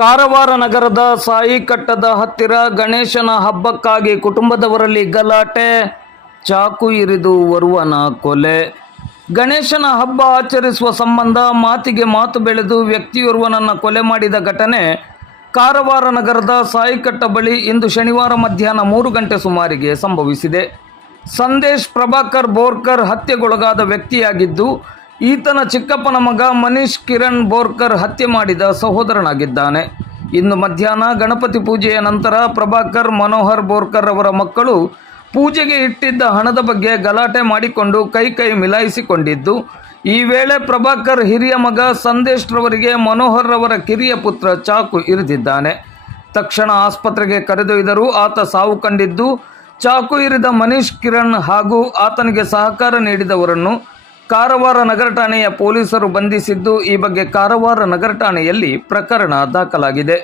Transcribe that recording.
ಕಾರವಾರ ನಗರದ ಸಾಯಿ ಕಟ್ಟದ ಹತ್ತಿರ ಗಣೇಶನ ಹಬ್ಬಕ್ಕಾಗಿ ಕುಟುಂಬದವರಲ್ಲಿ ಗಲಾಟೆ, ಚಾಕು ಇರಿದು ವರುವನ ಕೊಲೆ. ಗಣೇಶನ ಹಬ್ಬ ಆಚರಿಸುವ ಸಂಬಂಧ ಮಾತಿಗೆ ಮಾತು ಬೆಳೆದು ವ್ಯಕ್ತಿಯೋರ್ವನನ್ನು ಕೊಲೆ ಮಾಡಿದ ಘಟನೆ ಕಾರವಾರ ನಗರದ ಸಾಯಿಕಟ್ಟ ಬಳಿ ಇಂದು ಶನಿವಾರ ಮಧ್ಯಾಹ್ನ ಮೂರು ಗಂಟೆ ಸುಮಾರಿಗೆ ಸಂಭವಿಸಿದೆ. ಸಂದೇಶ್ ಪ್ರಭಾಕರ್ ಬೋರ್ಕರ್ ಹತ್ಯೆಗೊಳಗಾದ ವ್ಯಕ್ತಿಯಾಗಿದ್ದು ಈತನ ಚಿಕ್ಕಪ್ಪನ ಮಗ ಮನೀಶ್ ಕಿರಣ್ ಬೋರ್ಕರ್ ಹತ್ಯೆ ಮಾಡಿದ ಸಹೋದರನಾಗಿದ್ದಾನೆ. ಇಂದು ಮಧ್ಯಾಹ್ನ ಗಣಪತಿ ಪೂಜೆಯ ನಂತರ ಪ್ರಭಾಕರ್ ಮನೋಹರ್ ಬೋರ್ಕರ್ ಅವರ ಮಕ್ಕಳು ಪೂಜೆಗೆ ಇಟ್ಟಿದ್ದ ಹಣದ ಬಗ್ಗೆ ಗಲಾಟೆ ಮಾಡಿಕೊಂಡು ಕೈ ಕೈ ಮಿಲಾಯಿಸಿಕೊಂಡಿದ್ದು, ಈ ವೇಳೆ ಪ್ರಭಾಕರ್ ಹಿರಿಯ ಮಗ ಸಂದೇಶ್ ರವರಿಗೆ ಮನೋಹರ್ ಅವರ ಕಿರಿಯ ಪುತ್ರ ಚಾಕು ಇರಿದಿದ್ದಾನೆ. ತಕ್ಷಣ ಆಸ್ಪತ್ರೆಗೆ ಕರೆದೊಯ್ದರೂ, ಆತ ಸಾವು ಕಂಡಿದ್ದು, ಚಾಕು ಇರಿದ ಮನೀಶ್ ಕಿರಣ್ ಹಾಗೂ ಆತನಿಗೆ ಸಹಕಾರ ನೀಡಿದವರನ್ನು ಕಾರವಾರ ನಗರ ಠಾಣೆಯ ಪೊಲೀಸರು ಬಂಧಿಸಿದ್ದು ಈ ಬಗ್ಗೆ ಕಾರವಾರ ನಗರ ಠಾಣೆಯಲ್ಲಿ ಪ್ರಕರಣ ದಾಖಲಾಗಿದೆ.